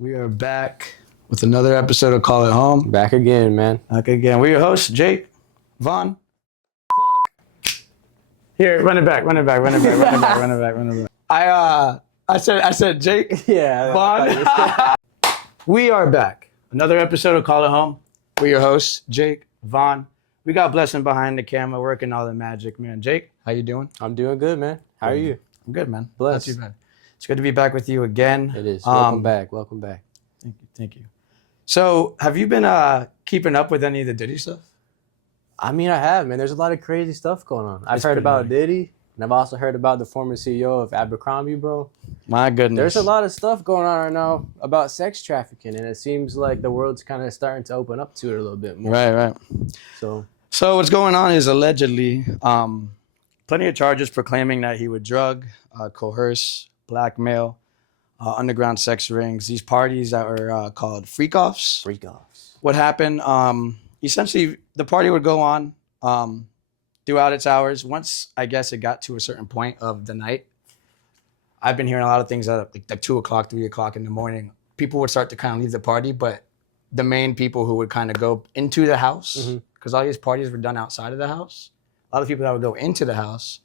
We are back with another episode of Call It Home. Back again, man. Back again. We're your hosts, Jake, Vaughn. Here, run it back. I said Jake. Yeah. Vaughn. We are back. Another episode of Call It Home. We're your hosts, Jake, Vaughn. We got Blessing behind the camera, working all the magic, man. Jake, how you doing? I'm doing good, man. How are you? I'm good, man. Blessed. Not too bad. It's good to be back with you again. It is. Welcome back. Thank you. So, have you been keeping up with any of the Diddy stuff? I mean, I have, man. There's a lot of crazy stuff going on. I've It's heard pretty about weird. Diddy, and I've also heard about the former CEO of Abercrombie, bro. My goodness. There's a lot of stuff going on right now about sex trafficking, and it seems like the world's kind of starting to open up to it a little bit more. Right. So what's going on is allegedly plenty of charges proclaiming that he would drug, coerce, blackmail, underground sex rings, these parties that were called freak-offs. What happened, essentially the party would go on throughout its hours. Once, I guess, it got to a certain point of the night, I've been hearing a lot of things at like 2 o'clock, 3 o'clock in the morning. People would start to kind of leave the party, but the main people who would kind of go into the house, because all these parties were done outside of the house, a lot of people that would go into the house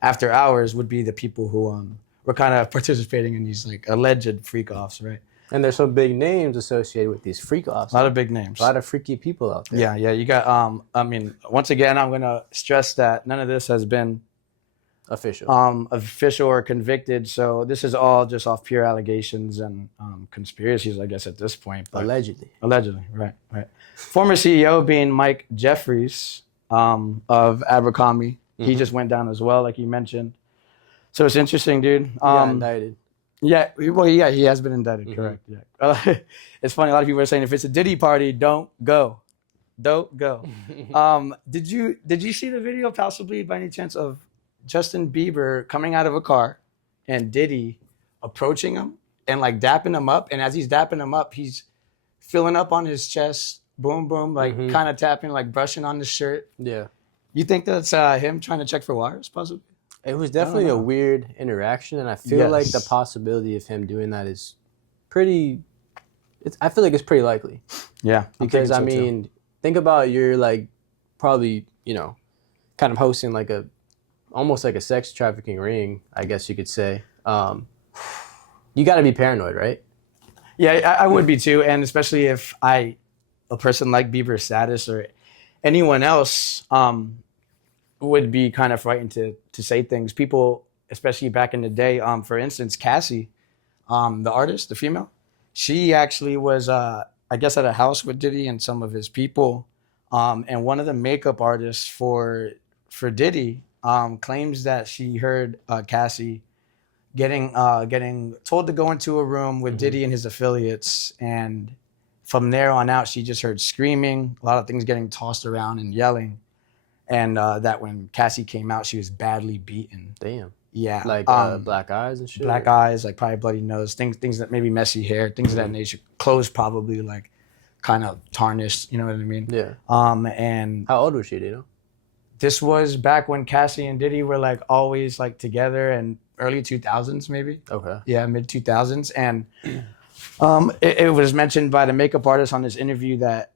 after hours would be the people who were kind of participating in these like alleged freak-offs, right? and there's some big names associated with these freak-offs. A lot of big names. A lot of freaky people out there. Yeah. You got, I mean, once again, I'm going to stress that none of this has been Official. official or convicted. So this is all just off pure allegations and conspiracies, I guess, at this point. But Allegedly. right. Former CEO being Mike Jeffries of Abercrombie. He just went down as well, like you mentioned. So it's interesting, dude. He got indicted. Yeah, he has been indicted, correct. Yeah. It's funny, a lot of people are saying if it's a Diddy party, don't go. Don't go. Did you see the video possibly by any chance of Justin Bieber coming out of a car and Diddy approaching him and like dapping him up? And as he's dapping him up, he's filling up on his chest, boom, like kind of tapping, like brushing on the shirt. Yeah. You think that's him trying to check for wires, possibly? It was definitely a weird interaction, and I feel like the possibility of him doing that is pretty. I feel like it's pretty likely. Yeah, because I mean, think about you're like probably kind of hosting like almost like a sex trafficking ring, I guess you could say. You got to be paranoid, right? Yeah, I would be too, and especially if a person like Bieber's status or anyone else would be kind of frightened to say things. People, especially back in the day, for instance, Cassie, the artist, the female, she actually was, I guess, at a house with Diddy and some of his people. And one of the makeup artists for Diddy claims that she heard Cassie getting told to go into a room with Diddy and his affiliates. And from there on out, she just heard screaming, a lot of things getting tossed around and yelling. And that when Cassie came out, she was badly beaten. Damn. Yeah. Like black eyes and shit? Black eyes, like probably bloody nose, things that maybe messy hair, things of that nature. Clothes probably like kind of tarnished, you know what I mean? Yeah. And how old was she, do you know? This was back when Cassie and Diddy were like always like together and early 2000s maybe. Okay. Yeah, mid 2000s. And it was mentioned by the makeup artist on this interview that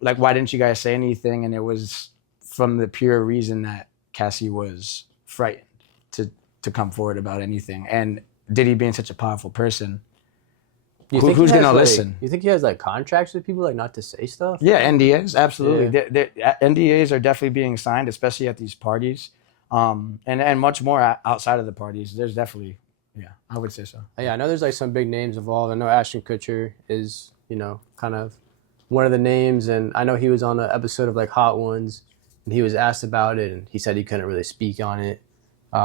like, why didn't you guys say anything? And it was from the pure reason that Cassie was frightened to come forward about anything. And Diddy being such a powerful person, who's going to listen? You think he has like contracts with people like not to say stuff? Yeah, NDAs, absolutely. Yeah. NDAs are definitely being signed, especially at these parties. And much more outside of the parties. There's definitely, yeah, I would say so. Yeah, I know there's like some big names involved. I know Ashton Kutcher is, kind of one of the names. And I know he was on an episode of like Hot Ones. And he was asked about it, and he said he couldn't really speak on it.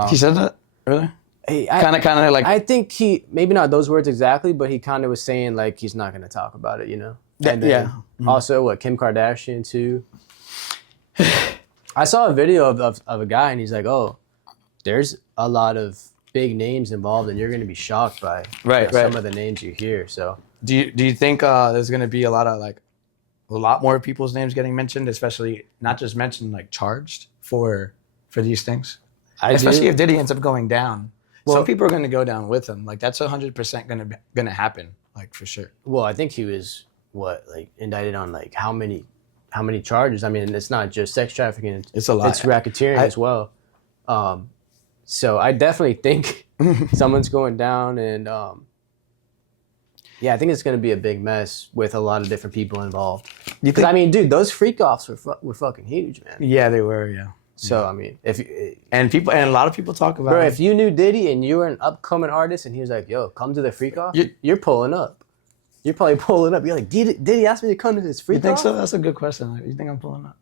He said that? Really? Kind of like... I think he, maybe not those words exactly, but he kind of was saying, like, he's not going to talk about it, And then also, Kim Kardashian, too. I saw a video of a guy, and he's like, oh, there's a lot of big names involved, and you're going to be shocked by some of the names you hear, so... Do you think there's going to be a lot more people's names getting mentioned, especially not just mentioned, like charged for these things? Especially if Diddy ends up going down. Well, some people are going to go down with him. Like that's 100% going to happen. like for sure. Well, I think he was indicted on like how many charges? I mean, it's not just sex trafficking. It's a lot. It's racketeering as well. So I definitely think someone's going down, and yeah, I think it's going to be a big mess with a lot of different people involved. Because I mean, dude, those freak offs were fucking huge, man. Yeah, they were. Yeah. So I mean, and a lot of people talk about, bro, it. If you knew Diddy and you were an upcoming artist, and he was like, "Yo, come to the freak off," you're pulling up. You're probably pulling up. You're like, Diddy asked me to come to this freak off. You think so? That's a good question. Like, you think I'm pulling up?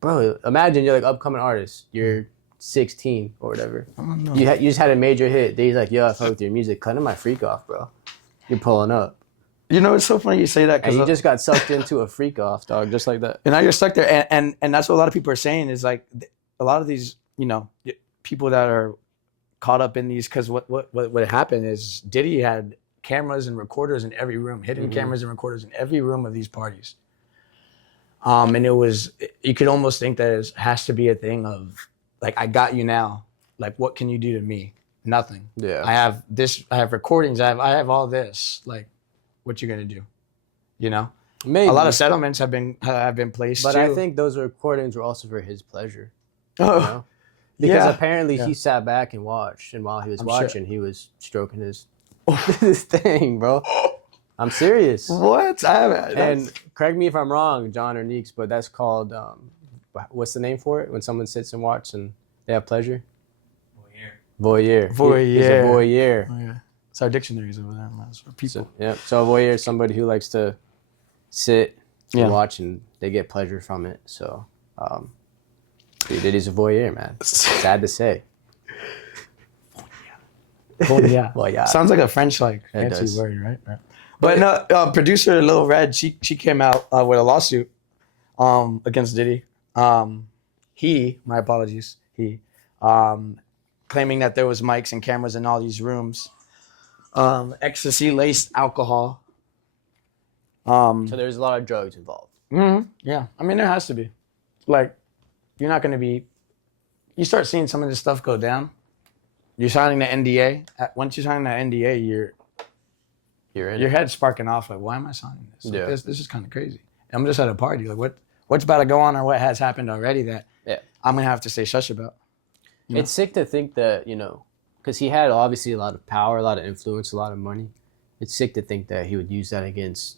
Bro, imagine you're like upcoming artist. You're 16 or whatever. I don't know. You just had a major hit. Diddy's like, "Yo, I fuck with your music. Cut in my freak off, bro." You're pulling up. You know, it's so funny you say that because you just got sucked into a freak off, dog, just like that. And now you're stuck there, and that's what a lot of people are saying is like a lot of these, you know, people that are caught up in these, because what happened is Diddy had cameras and recorders in every room, hidden cameras and recorders in every room of these parties. And you could almost think that it has to be a thing of like, I got you now. Like, what can you do to me? Nothing. Yeah. I have this. I have recordings. I have all this. Like, what you gonna do? You know. Maybe a lot of settlements have been placed. But too. I think those recordings were also for his pleasure. Oh. You know? Because apparently he sat back and watched, and while he was watching, he was stroking his thing, bro. I'm serious. What? And correct me if I'm wrong, John or Neeks, but that's called what's the name for it when someone sits and watches and they have pleasure? Voyeur. He's a voyeur. Oh, yeah. It's our dictionaries over there. For people. So a voyeur is somebody who likes to sit and watch, and they get pleasure from it. So, dude, Diddy's a voyeur, man. Sad to say. Voyeur. Sounds like a French fancy word, right? But no, producer Lil Red, she came out with a lawsuit against Diddy. My apologies. Claiming that there was mics and cameras in all these rooms, ecstasy-laced alcohol. So there's a lot of drugs involved. Yeah, I mean there has to be. Like, you're not going to be. You start seeing some of this stuff go down. You're signing the NDA. Once you sign that NDA, your head's sparking off. Like, why am I signing this? Like, this is kind of crazy. I'm just at a party. Like, what's about to go on, or what has happened already that I'm gonna have to say shush about. It's sick to think that, because he had obviously a lot of power, a lot of influence, a lot of money. It's sick to think that he would use that against,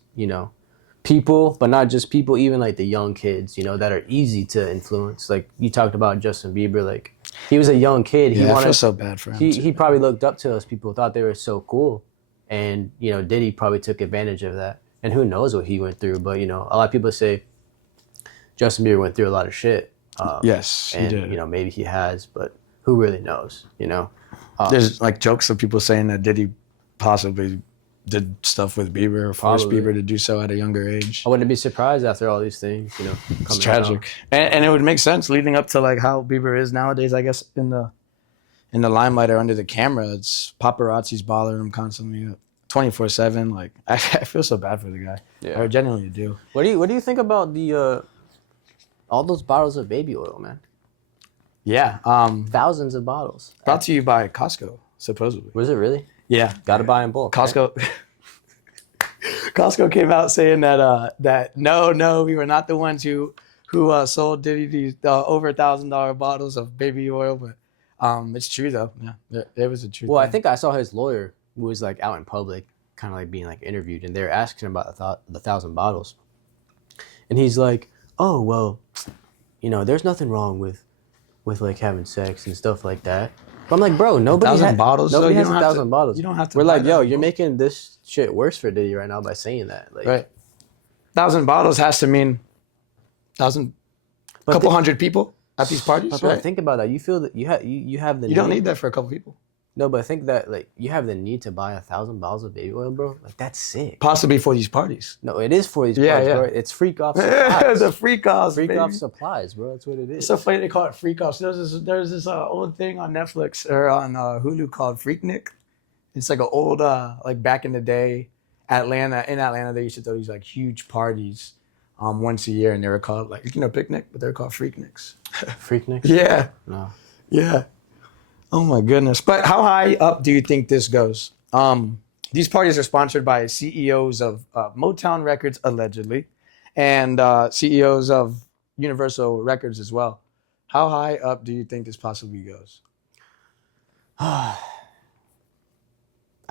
people, but not just people, even like the young kids, that are easy to influence. Like you talked about Justin Bieber, like he was a young kid. I feel so bad for him. He probably looked up to those people, thought they were so cool. And, Diddy probably took advantage of that. And who knows what he went through. But, a lot of people say Justin Bieber went through a lot of shit. Yes, he did. Maybe he has, but who really knows, There's like jokes of people saying that Diddy possibly did stuff with Bieber or forced Bieber to do so at a younger age. I wouldn't be surprised after all these things, It's tragic. And it would make sense leading up to like how Bieber is nowadays, I guess, in the limelight or under the camera. It's paparazzi's bothering him constantly 24/7. Like I feel so bad for the guy. I genuinely do. What do you think about the all those bottles of baby oil, man? Yeah. Thousands of bottles. Brought to you by Costco, supposedly. Was it really? Yeah. Gotta buy in bulk. Costco. Right? Costco came out saying that no, we were not the ones who sold Diddy these over $1,000 bottles of baby oil, but it's true though. Yeah, it was a true. Well, thing. I think I saw his lawyer who was like out in public, kind of like being like interviewed, and they're asking him about the 1,000 bottles, and he's like, "Oh well, there's nothing wrong with like having sex and stuff like that." But I'm like, bro, nobody has 1,000 bottles. You don't have to. We're like, yo, you're making this shit worse for Diddy right now by saying that. Like, right. 1,000 bottles has to mean 1,000, couple hundred people at these parties. But right? Think about that. You feel that you have the. You don't need that for a couple people. No, but I think that like you have the need to buy 1,000 bottles of baby oil, bro. Like that's sick. Possibly for these parties. No, it is for these parties, bro. It's freak off supplies. The freak offs, off supplies, bro. That's what it is. It's so funny they call it freak offs. There's this old thing on Netflix or on Hulu called Freaknik. It's like an old like back in the day, in Atlanta they used to throw these like huge parties once a year, and they were called like picnic, but they're called Freakniks. Freakniks? Yeah. These parties are sponsored by CEOs of Motown Records, allegedly, and CEOs of Universal Records as well. How high up do you think this possibly goes? I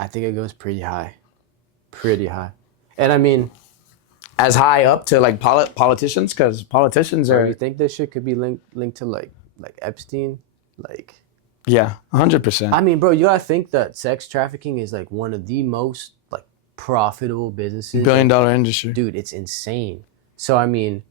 think it goes pretty high. Pretty high. And I mean, As high up to like politicians, because politicians are. you think this shit could be linked to like Epstein? Like, Yeah, 100%. I mean, bro, you gotta think that sex trafficking is like one of the most like profitable businesses. Billion-dollar industry. Dude, it's insane. So I mean,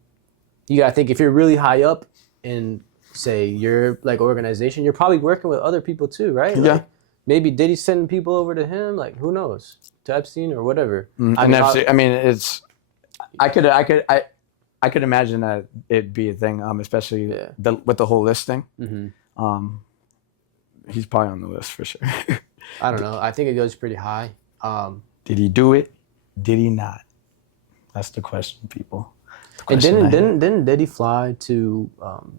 you gotta think if you're really high up in, say, your like organization, you're probably working with other people too, right? Yeah. Like, maybe Diddy's sending people over to him, like who knows, to Epstein or whatever. I mean, it's. I could imagine that it'd be a thing, especially with the whole list thing. Mm-hmm. He's probably on the list for sure. I don't know. I think it goes pretty high. Did he do it? Did he not? That's the question, people. And didn't Diddy fly to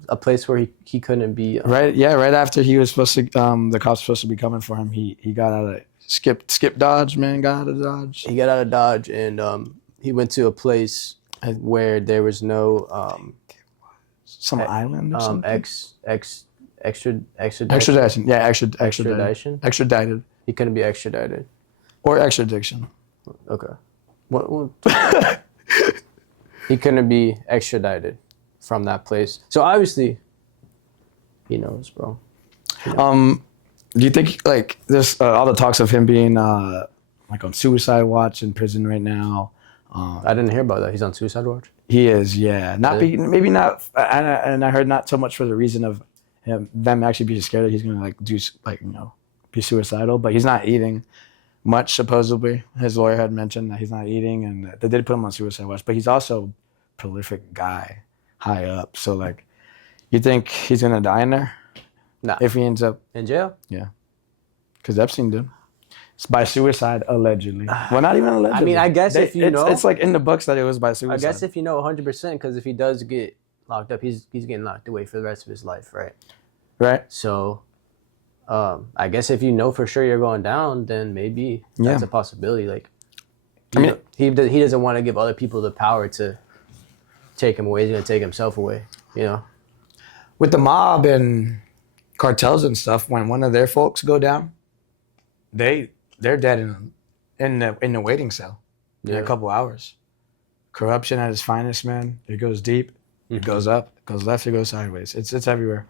a place where he couldn't be? Right after he was supposed to, the cops were supposed to be coming for him. He got out of skip Dodge, man. Got out of Dodge. He got out of Dodge and he went to a place where there was no some island or something. Extradition. Yeah, Extradition. Extradited. He couldn't be extradited. Or extradition. Okay. What? He couldn't be extradited from that place. So obviously, he knows, bro. Do you think like there's all the talks of him being like on suicide watch in prison right now? I didn't hear about that. He's on suicide watch. He is, yeah. Maybe not. And I heard not so much for the reason of them actually being scared that he's gonna like do like be suicidal, but he's not eating much supposedly. His lawyer had mentioned that he's not eating, and they did put him on suicide watch. But he's also a prolific guy, high up. So like, you think he's gonna die in there? Nah. If he ends up in jail? Yeah. Because Epstein did. It's by suicide, allegedly. Well, not even allegedly. I mean, I guess if you know. It's like in the books that it was by suicide. I guess if you know 100%, because if he does get locked up, he's getting locked away for the rest of his life, right? Right. So, I guess if you know for sure you're going down, then maybe that's a possibility. Like, he doesn't want to give other people the power to take him away. He's going to take himself away, With the mob and cartels and stuff, when one of their folks go down, they're dead in the waiting cell in a couple hours. Corruption at its finest, man. It goes deep, it goes up, it goes left, it goes sideways. It's everywhere.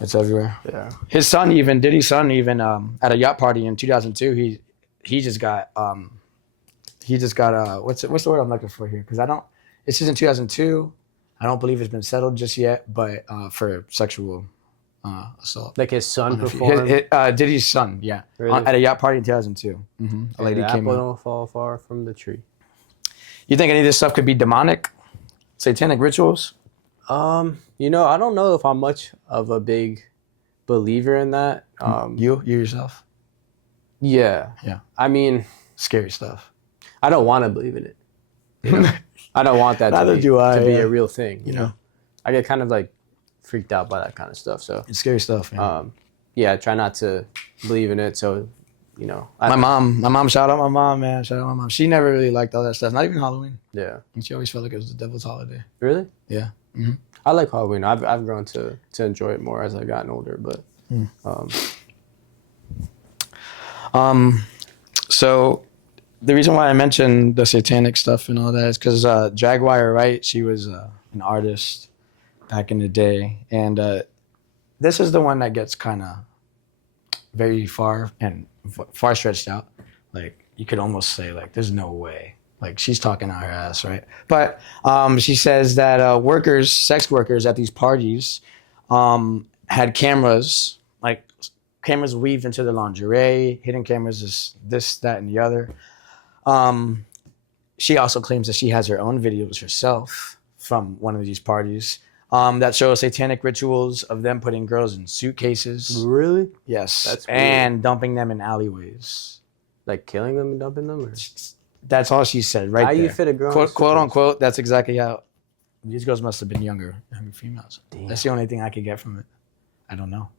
It's everywhere. Yeah. His son, Diddy's son, at a yacht party in 2002, he just got what's the word I'm looking for here? Because it's just in 2002. I don't believe it's been settled just yet, but for sexual assault. Like his son performed? Diddy's son, yeah. Really? At a yacht party in 2002. Mm-hmm. A lady came apple out. don't fall far from the tree. You think any of this stuff could be demonic? Satanic rituals? I don't know if I'm much of a big believer in that. You yourself? Yeah. Yeah. I mean... Scary stuff. I don't want to believe in it. I don't want that to be a real thing, you know? I get kind of like freaked out by that kind of stuff. So it's scary stuff, man. I try not to believe in it. So, my mom, shout out my mom, man. Shout out my mom. She never really liked all that stuff. Not even Halloween. Yeah. And she always felt like it was the devil's holiday. Really? Yeah. Mm-hmm. I like Halloween. I've grown to enjoy it more as I've gotten older, but so the reason why I mentioned the satanic stuff and all that is because Jaguar Wright, she was an artist back in the day, and this is the one that gets kind of very far stretched out. Like you could almost say like there's no way. Like she's talking out her ass, right? But she says that sex workers at these parties had cameras, like cameras weaved into the lingerie, hidden cameras, this, that, and the other. She also claims that she has her own videos herself from one of these parties that show satanic rituals of them putting girls in suitcases. Really? Yes. That's weird. And dumping them in alleyways. Like killing them and dumping them? Or? That's all she said right there. How you fit a girl? Quote unquote, that's exactly how. These girls must have been younger females. Damn. That's the only thing I could get from it. I don't know.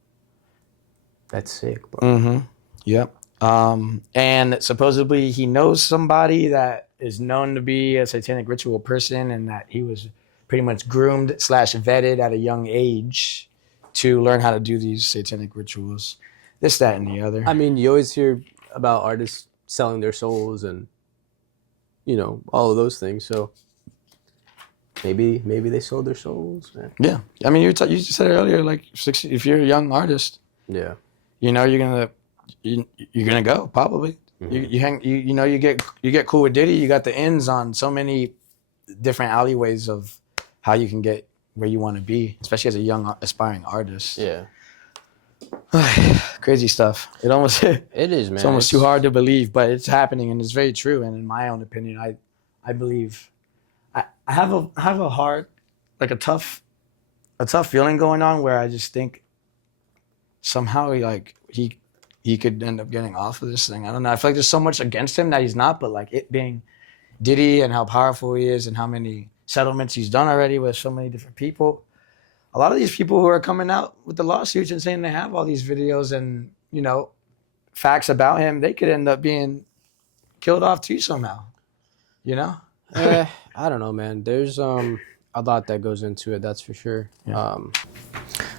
That's sick, bro. Mm-hmm. Yep. And supposedly he knows somebody that is known to be a satanic ritual person, and that he was pretty much groomed slash vetted at a young age to learn how to do these satanic rituals. This, that, and the other. I mean, you always hear about artists selling their souls and, you know, all of those things. So maybe they sold their souls, man. Yeah. I mean, you said it earlier, like if you're a young artist, Yeah. you know, you're gonna go probably. Mhm. You get cool with Diddy. You got the ends on so many different alleyways of how you can get where you want to be, especially as a young aspiring artist. Yeah. Crazy stuff. It is, man. It's almost too hard to believe, but it's happening, and it's very true. And in my own opinion, I believe I have a hard, like a tough feeling going on where I just think somehow he could end up getting off of this thing. I don't know. I feel like there's so much against him that he's not, but like it being Diddy and how powerful he is and how many settlements he's done already with so many different people. A lot of these people who are coming out with the lawsuits and saying they have all these videos and, you know, facts about him, they could end up being killed off too somehow, you know? I don't know, man. There's a lot that goes into it, that's for sure. Yeah.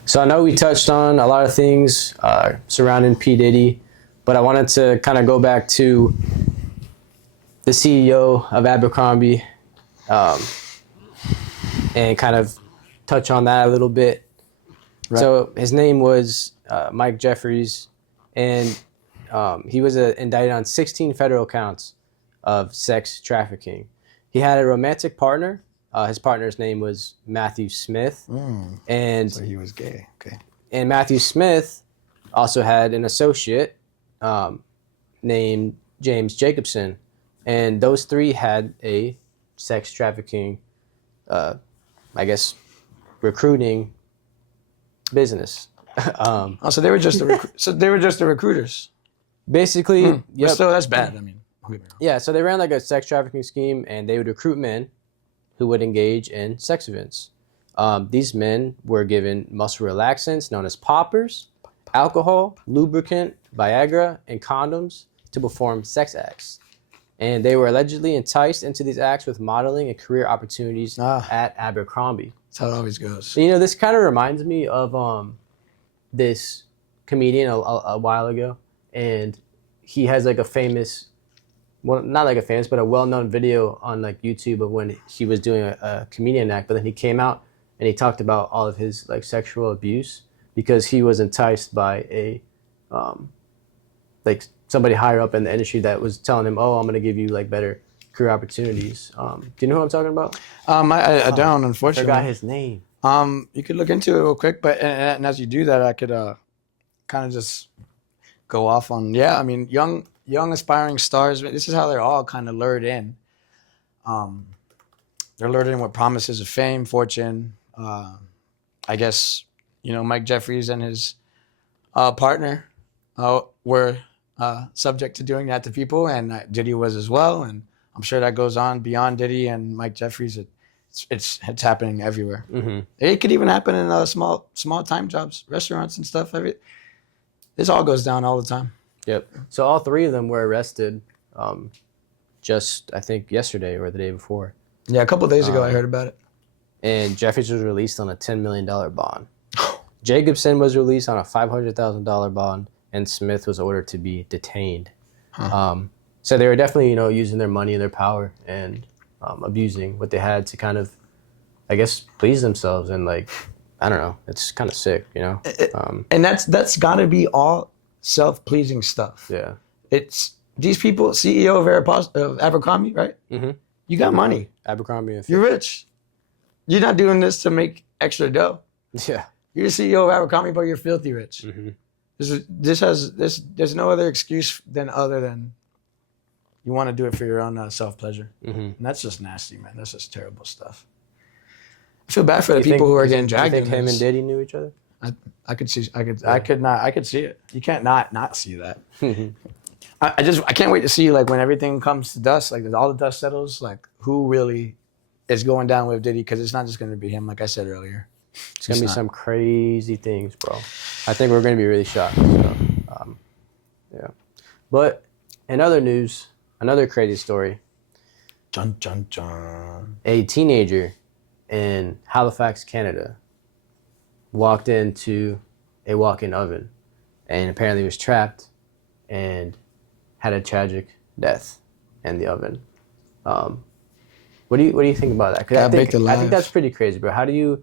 So I know we touched on a lot of things surrounding P. Diddy, but I wanted to kind of go back to the CEO of Abercrombie and kind of touch on that a little bit. Right. So his name was Mike Jeffries, and he was indicted on 16 federal counts of sex trafficking. He had a romantic partner. His partner's name was Matthew Smith. And so he was gay. Okay. And Matthew Smith also had an associate named James Jacobson. And those three had a sex trafficking, I guess, recruiting business. So they were just the recruiters. Basically, Yep. But still, that's bad. I mean, yeah. So they ran like a sex trafficking scheme, and they would recruit men who would engage in sex events. These men were given muscle relaxants known as poppers, alcohol, lubricant, Viagra, and condoms to perform sex acts. And they were allegedly enticed into these acts with modeling and career opportunities at Abercrombie. That's how it always goes. You know, this kind of reminds me of this comedian a while ago, and he has like a famous, well, not like a famous, but a well-known video on like YouTube of when he was doing a comedian act, but then he came out and he talked about all of his like sexual abuse because he was enticed by a like somebody higher up in the industry that was telling him, "Oh, I'm going to give you like better career opportunities." Do you know who I'm talking about? I don't, unfortunately. I forgot his name. You could look into it real quick, but and as you do that, I could kind of just go off on I mean, young aspiring stars. This is how they're all kind of lured in. They're lured in with promises of fame, fortune. I guess Mike Jeffries and his partner were subject to doing that to people, and Diddy was as well. And I'm sure that goes on beyond Diddy and Mike Jeffries. It's happening everywhere. Mm-hmm. It could even happen in small time jobs, restaurants and stuff. This all goes down all the time. Yep. So all three of them were arrested just, I think, yesterday or the day before. Yeah, a couple of days ago I heard about it. And Jeffries was released on a $10 million bond. Jacobson was released on a $500,000 bond, and Smith was ordered to be detained. Huh. So they were definitely, using their money and their power and abusing what they had to kind of, I guess, please themselves. And like, I don't know, it's kind of sick, and that's got to be all self-pleasing stuff. Yeah. It's these people, CEO of Abercrombie, right? Mm-hmm. You got money. Abercrombie. You're rich. You're not doing this to make extra dough. Yeah. You're the CEO of Abercrombie, but you're filthy rich. Mm-hmm. There's no other excuse other than you want to do it for your own self-pleasure. Mm-hmm. And that's just nasty, man. That's just terrible stuff. I feel bad for the people who are getting dragged. You think him and Diddy knew each other? I could see it. You can't not see that. I can't wait to see like when everything comes to dust, like all the dust settles, like who really is going down with Diddy, because it's not just going to be him, like I said earlier. It's going to be some crazy things, bro. I think we're going to be really shocked. So, yeah. But in other news, another crazy story. Dun, dun, dun. A teenager in Halifax, Canada, walked into a walk-in oven and apparently was trapped and had a tragic death in the oven. What do you think about that? Because I think that's pretty crazy, bro. How do you?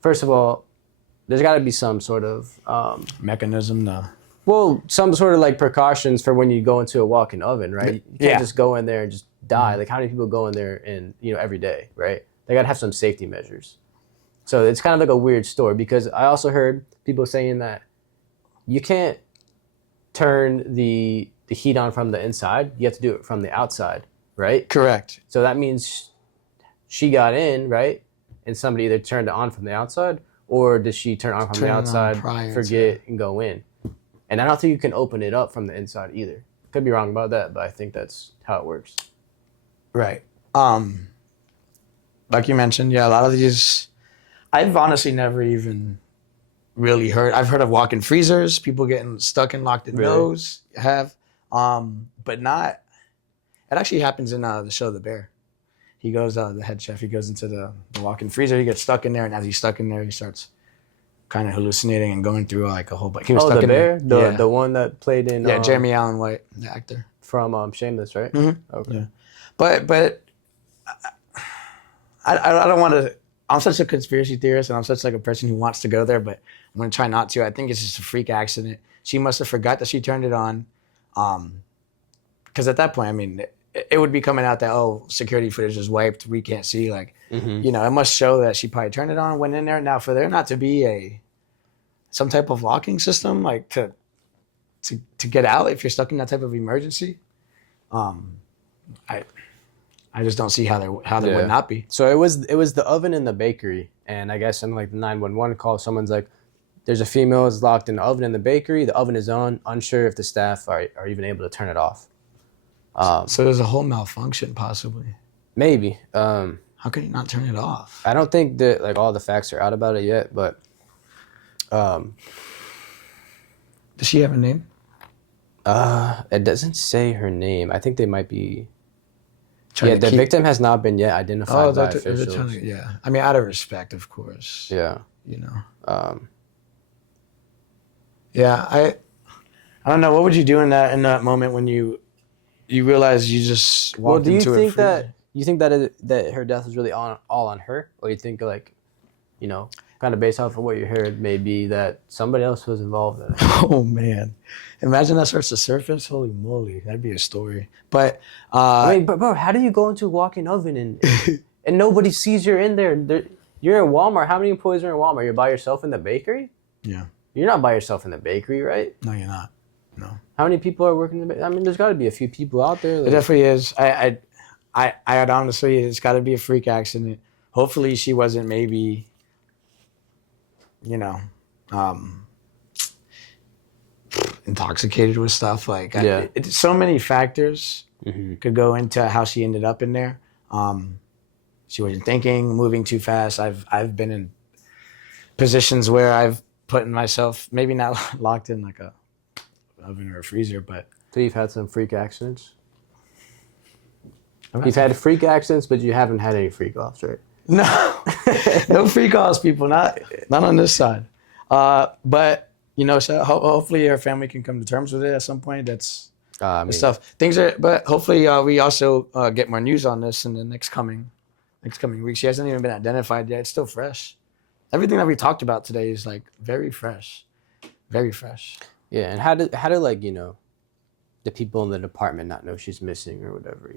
First of all, there's got to be some sort of mechanism, no. Well, some sort of like precautions for when you go into a walk-in oven, right? You can't just go in there and just die. Like how many people go in there and every day, right? They got to have some safety measures. So it's kind of like a weird story because I also heard people saying that you can't turn the heat on from the inside. You have to do it from the outside, right? Correct. So that means she got in, right? And somebody either turned it on from the outside or did she turn it on from the outside, forget, and go in? And I don't think you can open it up from the inside either. Could be wrong about that, but I think that's how it works. Right. Like you mentioned, yeah, a lot of these, I've honestly never even really heard. I've heard of walk-in freezers, people getting stuck and locked in those. Have, but not. It actually happens in the show The Bear. He goes, the head chef, he goes into the walk-in freezer. He gets stuck in there, and as he's stuck in there, he starts kind of hallucinating and going through like a whole bunch. He was stuck The in Bear, the one that played in Jeremy Allen White, the actor from Shameless, right? Mm-hmm. Okay, yeah. But I don't want to. I'm such a conspiracy theorist, and I'm such like a person who wants to go there, but I'm gonna try not to. I think it's just a freak accident. She must have forgot that she turned it on, because at that point, I mean, it would be coming out that security footage is wiped, we can't see. Like, it must show that she probably turned it on, went in there. Now, for there not to be some type of locking system, like to get out if you're stuck in that type of emergency, I just don't see how there would not be. So it was the oven in the bakery, and I guess in like the 911 call, someone's like, "There's a female is locked in the oven in the bakery. The oven is on. Unsure if the staff are even able to turn it off." So there's a whole malfunction possibly. Maybe. How can you not turn it off? I don't think that like all the facts are out about it yet, but. Does she have a name? It doesn't say her name. I think they might be. The victim has not been yet identified by officials. Yeah, I mean, out of respect, of course. Yeah. Yeah, I don't know. What would you do in that moment when you realize you just walked into it? You think that her death was really all on her, or you think like, kind of based off of what you heard, maybe that somebody else was involved in it? Oh man, imagine that starts to surface. Holy moly, that'd be a story. But but bro, how do you go into a walk-in oven and nobody sees you're in there? You're in Walmart. How many employees are in Walmart? You're by yourself in the bakery? Yeah. You're not by yourself in the bakery, right? No, you're not. No. How many people are working in the bakery? I mean, there's got to be a few people out there. It definitely is. I'd honestly, it's got to be a freak accident. Hopefully, she wasn't maybe, intoxicated with stuff. Like, so many factors could go into how she ended up in there. She wasn't thinking, moving too fast. I've been in positions where I've put myself, maybe not locked in like a oven or a freezer, but. So you've had some freak accidents? You've had freak accidents, but you haven't had any freak offs, right? No, no freak offs, people. Not on this side. But so hopefully your family can come to terms with it at some point. That's stuff. Things are, but hopefully we also get more news on this in the next coming weeks. She hasn't even been identified yet. It's still fresh. Everything that we talked about today is like very fresh, very fresh. Yeah, and how do like the people in the department not know she's missing or whatever?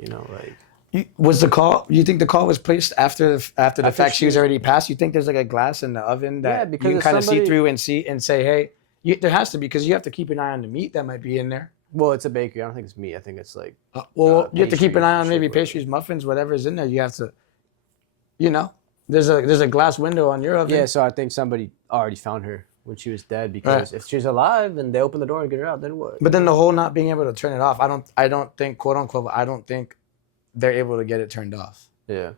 Was the call? You think the call was placed after the fact she was already passed? You think there's like a glass in the oven that you can kind of see through and see and say, hey, there has to be, because you have to keep an eye on the meat that might be in there. Well, it's a bakery. I don't think it's meat. I think it's like you have to keep an eye on maybe pastries, muffins, whatever's in there. You have to, there's a glass window on your oven. Yeah, so I think somebody already found her when she was dead, because if she's alive and they open the door and get her out, then what? But then the whole not being able to turn it off, I don't think, quote unquote, I don't think they're able to get it turned off. Yeah.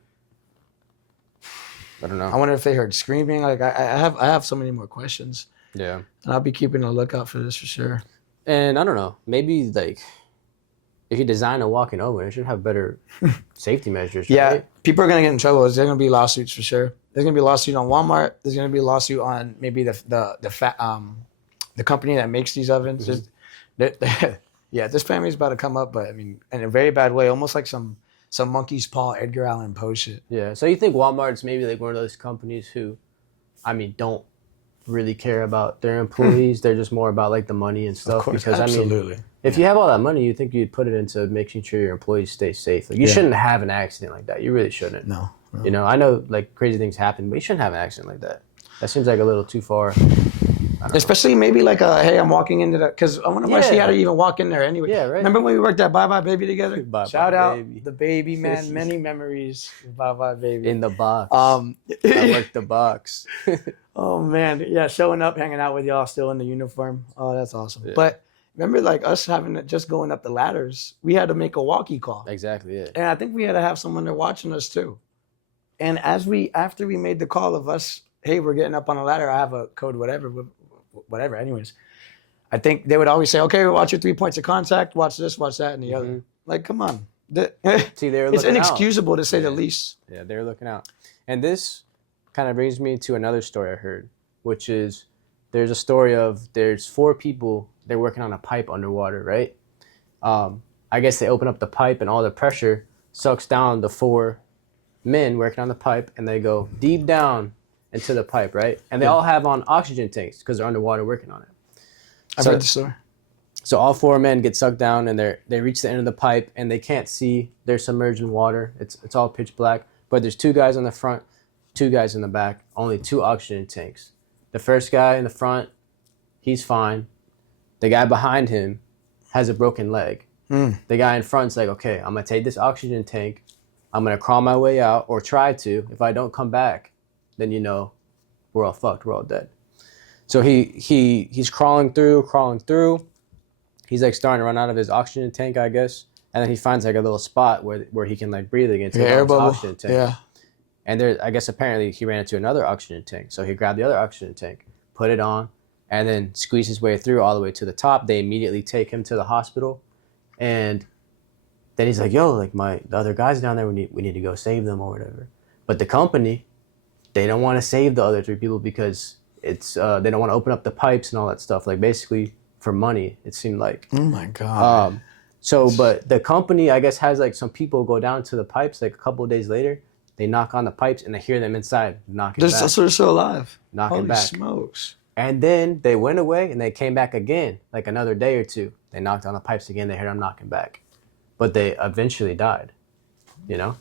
I don't know. I wonder if they heard screaming. Like I have so many more questions. Yeah. And I'll be keeping a lookout for this for sure. And I don't know, maybe like if you design a walk-in oven, it should have better safety measures, Yeah, right? people are gonna get in trouble. There's gonna be lawsuits for sure. There's gonna be a lawsuit on Walmart. There's gonna be a lawsuit on maybe the company that makes these ovens. Yeah, this family's about to come up, but I mean, in a very bad way, almost like some monkey's paw Edgar Allan Poe shit. Yeah. So you think Walmart's maybe like one of those companies who, I mean, don't really care about their employees. They're just more about like the money and stuff. Of course, because absolutely. I mean, if you have all that money, you think you'd put it into making sure your employees stay safe. Like you shouldn't have an accident like that. You really shouldn't. No. You know, I know like crazy things happen, but you shouldn't have an accident like that. That seems like a little too far. Especially maybe like hey, I'm walking into that because I wonder why she had to even walk in there anyway. Yeah, right. Remember when we worked at Bye Bye Baby together? Shout out Baby. the baby, man. Many memories of Bye Bye Baby. In the box. I worked the box. Oh man, yeah, showing up, hanging out with y'all, still in the uniform. Oh, that's awesome. Yeah. But remember, like us having to, just going up the ladders, we had to make a walkie call, Exactly. Yeah. and I think we had to have someone there watching us too. And after we made the call of us, hey, we're getting up on a ladder. I have a code, whatever. Anyways, I think they would always say, okay, watch your 3 points of contact, watch this, watch that, and the other. Like, come on. See, they're It's looking inexcusable out. to say the least. Yeah, they're looking out. And this kind of brings me to another story I heard, which is there's a story of there's 4 people, they're working on a pipe underwater, right? I guess they open up the pipe and all the pressure sucks down the 4 men working on the pipe and they go deep down into the pipe, right? And they all have on oxygen tanks because they're underwater working on it. I've heard the story. So all 4 men get sucked down and they reach the end of the pipe and they can't see. They're submerged in water. It's all pitch black. But there's 2 guys on the front, 2 guys in the back, only 2 oxygen tanks. The first guy in the front, he's fine. The guy behind him has a broken leg. The guy in front's like, okay, I'm going to take this oxygen tank. I'm going to crawl my way out or try to. If I don't come back, then you know we're all fucked. We're all dead. So he's crawling through. He's like starting to run out of his oxygen tank, I guess. And then he finds like a little spot where he can like breathe again. Air bubble. Oxygen tank. Yeah. And there, I guess apparently he ran into another oxygen tank. So he grabbed the other oxygen tank, put it on, and then squeezed his way through all the way to the top. They immediately take him to the hospital. And then he's like, yo, like the other guys down there, we need to go save them or whatever. But the company, they don't want to save the other 3 people because it's they don't want to open up the pipes and all that stuff. Like basically for money, it seemed like. Oh my God. But the company, I guess, has like some people go down to the pipes like a couple of days later. They knock on the pipes and they hear them inside knocking back. They're still alive. Knocking Holy back. smokes. And then they went away and they came back again, like another day or 2. They knocked on the pipes again. They heard them knocking back. But they eventually died, you know?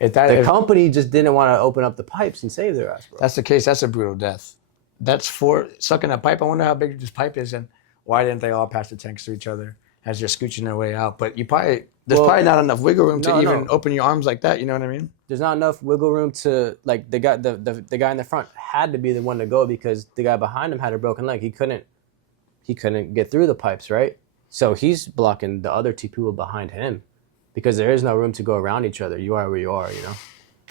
The company just didn't want to open up the pipes and save their ass, bro. That's the case. That's a brutal death. That's 4 sucking a pipe. I wonder how big this pipe is and why didn't they all pass the tanks to each other as they're scooching their way out? But there's probably not enough wiggle room to even open your arms like that. You know what I mean? There's not enough wiggle room to like the guy in the front had to be the one to go because the guy behind him had a broken leg. He couldn't get through the pipes, right? So he's blocking the other 2 people behind him because there is no room to go around each other. You are where you are, you know?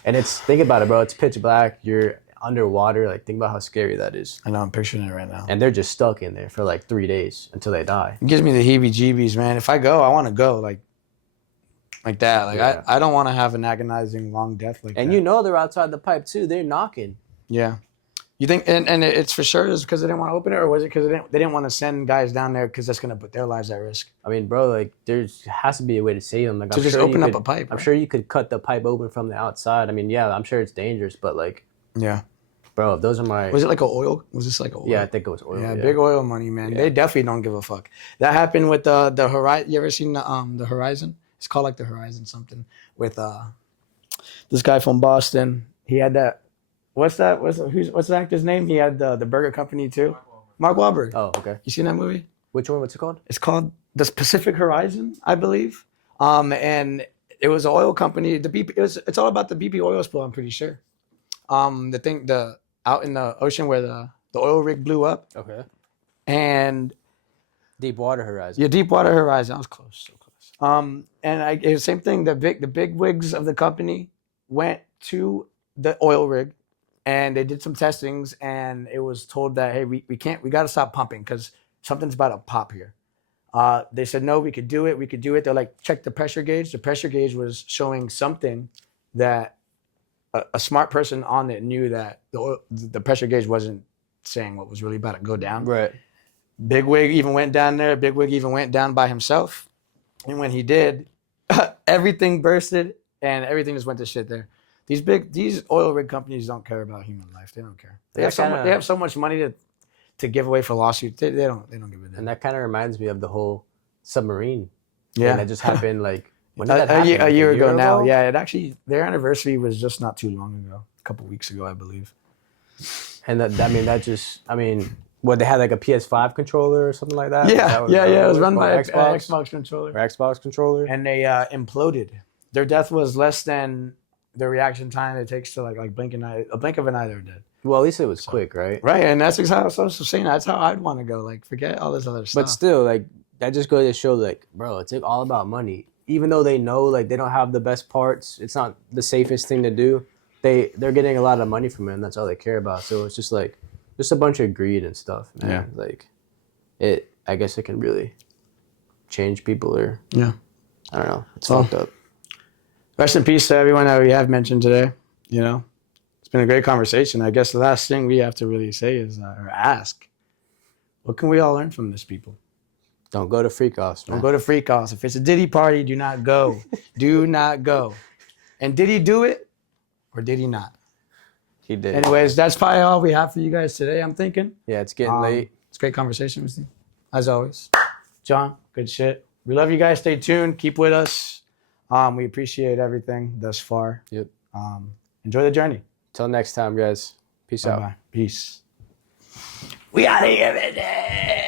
And think about it, bro. It's pitch black. You're underwater. Like, think about how scary that is. I know. I'm picturing it right now. And they're just stuck in there for like 3 days until they die. It gives me the heebie-jeebies, man. If I go, I want to go like that. Like Yeah. I don't want to have an agonizing long death like that. And you know they're outside the pipe too. They're knocking. Yeah. You think, and it's for sure is because they didn't want to open it, or was it because they didn't want to send guys down there because that's going to put their lives at risk? I mean, bro, like there has to be a way to save them. Like, To just open up a pipe, I'm right? sure you could cut the pipe open from the outside. I mean, yeah, I'm sure it's dangerous, but like, Yeah. bro, those are my. Was it like oil? Was this like oil? Yeah, I think it was oil. Yeah, big oil money, man. Yeah. They definitely don't give a fuck. That happened with the Horizon. You ever seen the Horizon? It's called like the Horizon something with this guy from Boston. He had that. What's that? What's the actor's name? He had the burger company too. Mark Wahlberg. Oh, okay. You seen that movie? Which one? What's it called? It's called the Pacific Horizon, I believe. And it was an oil company. It's all about the BP oil spill. I'm pretty sure. Out in the ocean where the oil rig blew up. Okay. And Deepwater Horizon. yeah, Deepwater Horizon. I was close, so close. And it was the same thing. The big wigs of the company went to the oil rig, and they did some testings, and it was told that hey, we got to stop pumping because something's about to pop here. They said, no, we could do it. We could do it. They're like, check the pressure gauge. The pressure gauge was showing something that a smart person on it knew that the pressure gauge wasn't saying what was really about to go down. Right. Bigwig even went down there. Bigwig even went down by himself. And when he did, everything bursted and everything just went to shit there. These oil rig companies don't care about human life. They don't care. They have so much money to give away for lawsuits. They don't give a damn. And that kind of reminds me of the whole submarine. Yeah, that just happened like when did that happen? A year ago now. Yeah, it actually their anniversary was just not too long ago, a couple weeks ago, I believe. And what they had like a PS5 controller or something like that? Yeah, it was run by an Xbox controller. Or Xbox controller. And they imploded. Their death was less than the reaction time it takes to like blink an eye. A blink of an eye, they're dead. Well, at least it was quick, right? Right, and that's exactly what I was saying. That's how I'd want to go. Like, forget all this other stuff. But still, like, that just goes to show, like, bro, it's like all about money. Even though they know, like, they don't have the best parts, it's not the safest thing to do. They're getting a lot of money from it, and that's all they care about. So it's just like, just a bunch of greed and stuff, man. Yeah. Like, I guess it can really change people or, yeah, I don't know. It's fucked up. Rest in peace to everyone that we have mentioned today. You know, it's been a great conversation. I guess the last thing we have to really say is, or ask, what can we all learn from this, people? Don't go to freak offs, man. Don't go to freak offs. If it's a Diddy party, do not go. Do not go. And did he do it or did he not? He did. Anyways, that's probably all we have for you guys today, I'm thinking. Yeah, it's getting late. It's a great conversation with you, as always. John, good shit. We love you guys. Stay tuned. Keep with us. We appreciate everything thus far. Yep. Enjoy the journey. Till next time, guys. Peace out. Peace. We out of here, man.